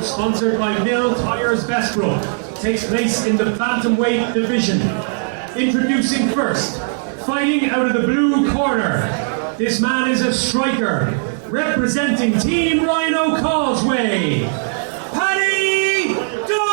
bout, sponsored by Mill Tyres Bestbrook, takes place in the bantamweight division. Introducing first, fighting out of the blue corner. This man is a striker, representing Team Ryano Causeway, Paddy Doran!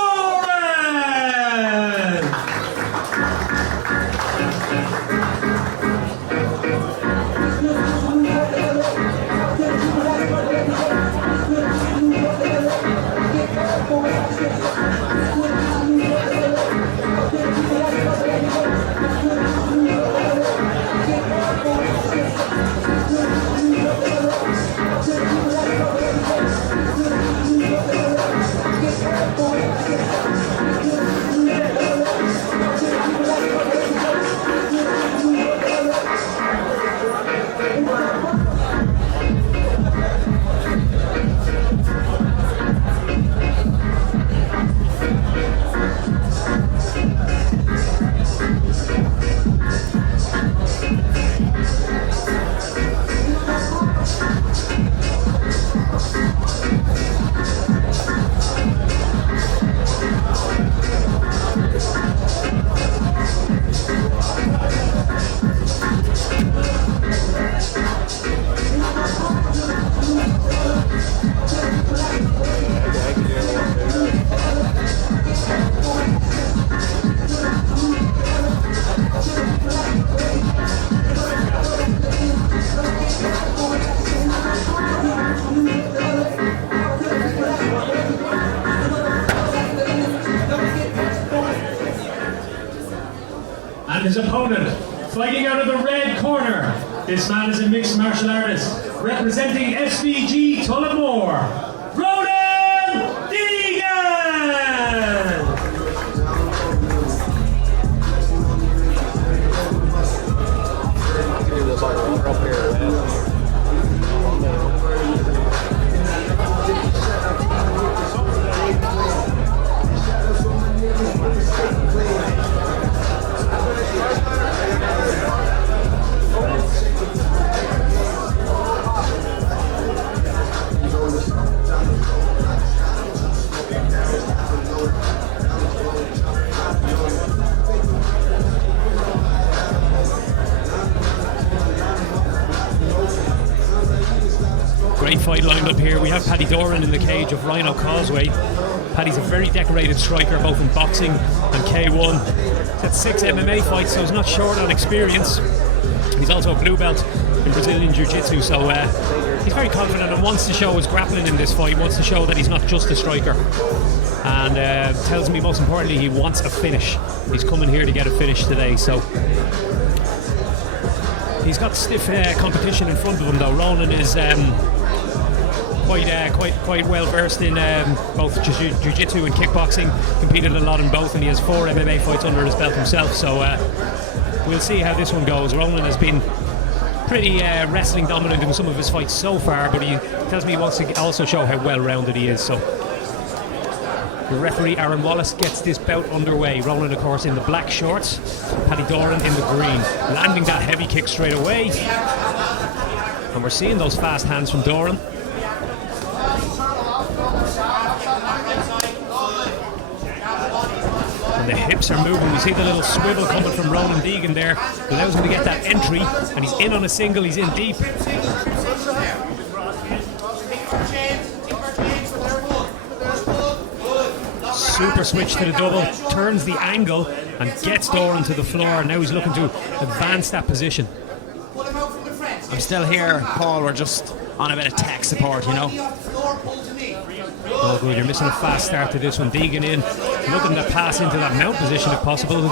And his opponent, fighting out of the red corner. This man is a mixed martial artist, representing SVG Tullamore, Ronan Deegan! Great fight lined up here. We have Paddy Doran in the cage of Ryano Causeway. Paddy's a very decorated striker, both in boxing and K1. He's had 6 MMA fights, so he's not short on experience. He's also a blue belt in Brazilian Jiu-Jitsu, so he's very confident and wants to show his grappling in this fight, wants to show that he's not just a striker. And tells me, most importantly, he wants a finish. He's coming here to get a finish today, so he's got stiff competition in front of him though. Ronan is quite well versed in both jiu-jitsu and kickboxing, competed a lot in both, and he has 4 MMA fights under his belt himself, so we'll see how this one goes. Ronan has been pretty wrestling dominant in some of his fights so far, but he tells me he wants to also show how well-rounded he is. So the referee Aaron Wallace gets this bout underway. Ronan, of course, in the black shorts, Paddy Doran in the green, landing that heavy kick straight away, and we're seeing those fast hands from Doran. And the hips are moving. We see the little swivel coming from Ronan Deegan there. Allows him to get that entry, and he's in on a single, he's in deep. Super switch to the double, turns the angle and gets Doran to the floor. Now he's looking to advance that position. I'm still here, Paul. We're just on a bit of tech support, you know. Oh good, you're missing a fast start to this one. Deegan in, looking to pass into that mount position if possible.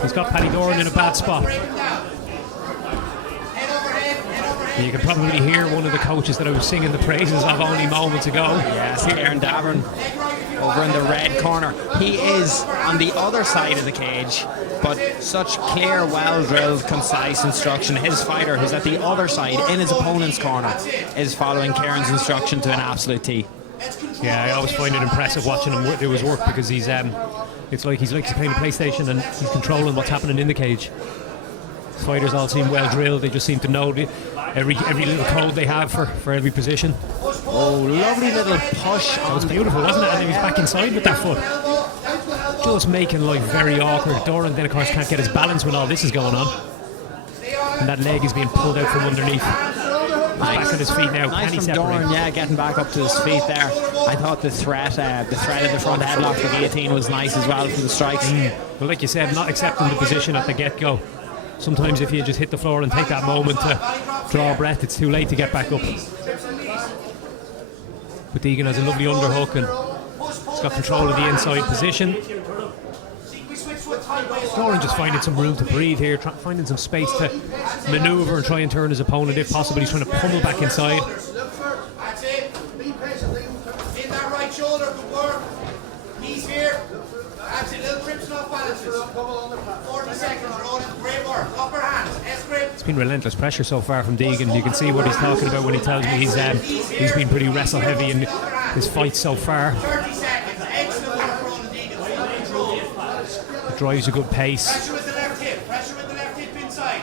He's got Paddy Doran in a bad spot. And you can probably hear one of the coaches that I was singing the praises of only moments ago. Yes, Ronan Deegan over in the red corner. He is on the other side of the cage, but such clear, well-drilled, concise instruction. His fighter, who's at the other side in his opponent's corner, is following Kieran's instruction to an absolute T. Yeah, I always find it impressive watching him do his work, because he's it's like he's playing a PlayStation and he's controlling what's happening in the cage. Fighters all seem well drilled. They just seem to know. every little code they have for every position. Oh, lovely little push. That was beautiful, wasn't it? And he was back inside with that foot. Just making life very awkward. Doran then of course can't get his balance when all this is going on. And that leg is being pulled out from underneath. He's back on his feet now. Nice from separate? Doran, yeah, getting back up to his feet there. I thought the threat of the front headlock for guillotine was nice as well for the strikes. Well, like you said, not accepting the position at the get-go. Sometimes if you just hit the floor and take that moment to draw a breath, it's too late to get back up. But Deegan has a lovely underhook and he's got control of the inside position. Doran just finding some room to breathe here, finding some space to manoeuvre and try and turn his opponent if possible. He's trying to pummel back inside. That's it. Be patient. In that right shoulder. Good work. Knees here. That's it. Little trips and off balances. 40 seconds. Ronan. Great work. Upper hands. S-grip. It's been relentless pressure so far from Deegan. You can see what he's talking about when he tells me he's been pretty wrestle heavy in his fights so far. 30 seconds. Excellent work, Ronan Deegan. Full control. It drives a good pace. Pressure with the left hip. Pressure with the left hip inside.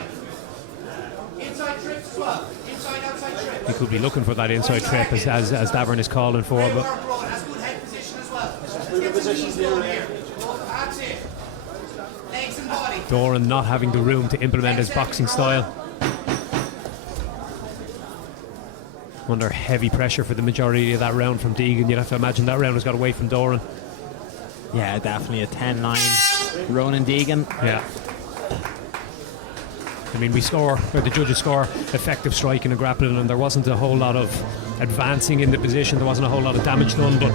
Inside trips as well. Inside, outside trips. He could be looking for that inside trip as Davern is calling for, Great but work, Ronan. That's good head position as well. Get the knees going here. That's it. Legs and body. Doran not having the room to implement his boxing style. Under heavy pressure for the majority of that round from Deegan. You'd have to imagine that round has got away from Doran. Yeah, definitely a 10-9 Ronan Deegan. Yeah. I mean, the judges score effective striking and grappling, and there wasn't a whole lot of advancing in the position. There wasn't a whole lot of damage done, but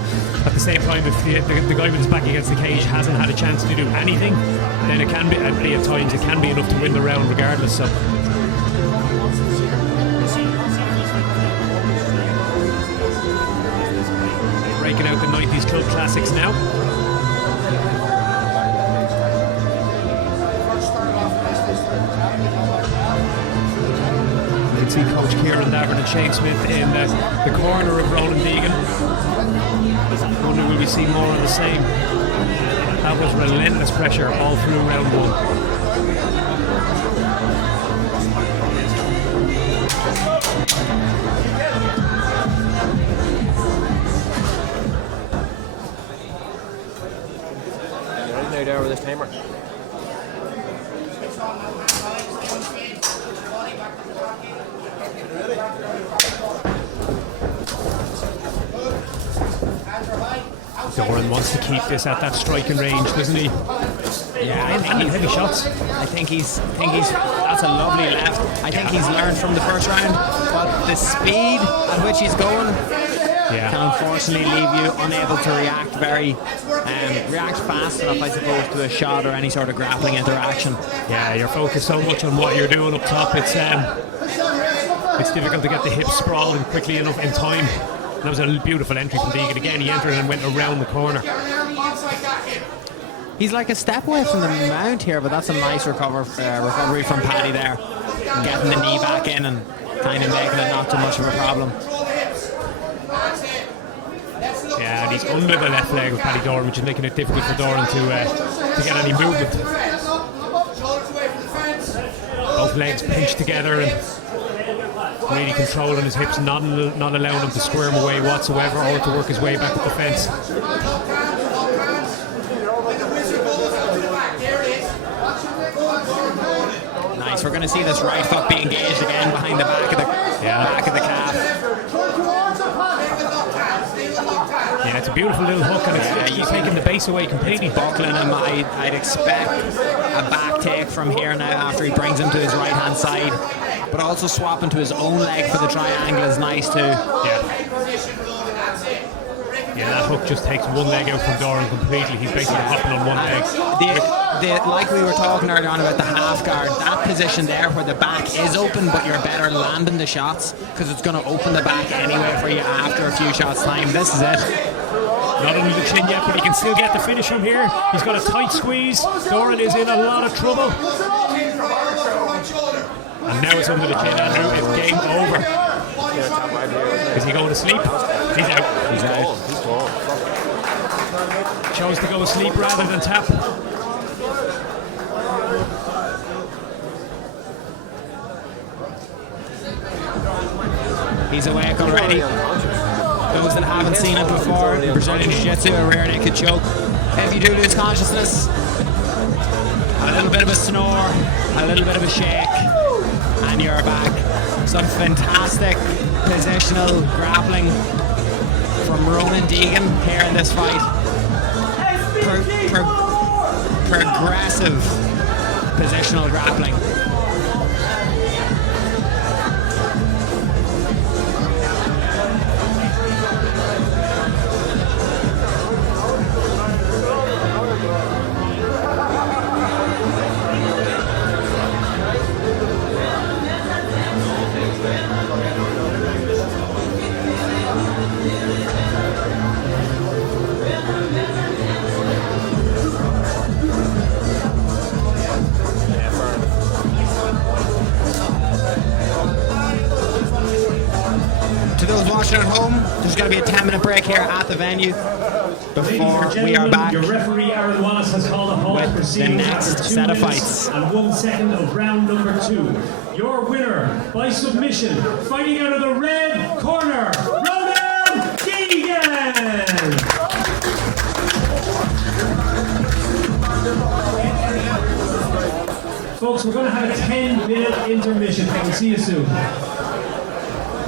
at the same time, if the guy with his back against the cage hasn't had a chance to do anything, then it can be, at times, it can be enough to win the round regardless. So. Breaking out the 90s club classics now. You can see Coach Kieran Davern and Shane Smith in the corner of Ronan Deegan. I wonder will we see more of the same. That was relentless pressure all through round one. Now there with this timer. Doran wants to keep this at that striking range, doesn't he? Yeah, And heavy shots. I think he's that's a lovely left. I think he's learned from the first round, but the speed at which he's going can unfortunately leave you unable to react react fast enough, I suppose, to a shot or any sort of grappling interaction. Yeah, you're focused so much on what you're doing up top. It's difficult to get the hips sprawling quickly enough in time. That was a beautiful entry from Deegan. Again, he entered and went around the corner. He's like a step away from the mount here, but that's a nice recovery from Paddy there. Getting the knee back in and kind of making it not too much of a problem. Yeah, and he's under the left leg of Paddy Doran, which is making it difficult for Doran to get any movement. Both legs pinched together and really controlling his hips, not allowing him to squirm away whatsoever or to work his way back up the fence. Nice, we're going to see this right foot be engaged again behind the back of the calf. Yeah, it's a beautiful little hook, and he's taking the base away completely. Buckling him, I'd expect a back take from here now after he brings him to his right hand side, but also swapping to his own leg for the triangle is nice too. Yeah, that hook just takes one leg out from Doran completely. He's basically hopping on one leg. Like we were talking earlier on about the half guard, that position there where the back is open but you're better landing the shots because it's going to open the back anyway for you after a few shots time. This is it. Not under the chin yet, but he can still get the finish from here. He's got a tight squeeze. Doran is in a lot of trouble. And now it's under the chin, Andrew. It's game over. Is he going to sleep? He's out. He's out. Chose to go to sleep rather than tap. He's awake already. Those that haven't seen it before, in Brazilian Jiu-Jitsu, a rear naked choke. If you do lose consciousness, a little bit of a snore, a little bit of a shake, and you're back. Some fantastic positional grappling from Ronan Deegan here in this fight. Progressive positional grappling. To those watching at home, there's going to be a 10-minute break here at the venue before we are back your referee Aaron Wallace has called a halt with the next set of fights. And 1 second of round number 2. Your winner by submission, fighting out of the red corner, Ronan Deegan. Folks, we're going to have a 10-minute intermission. We'll see you soon.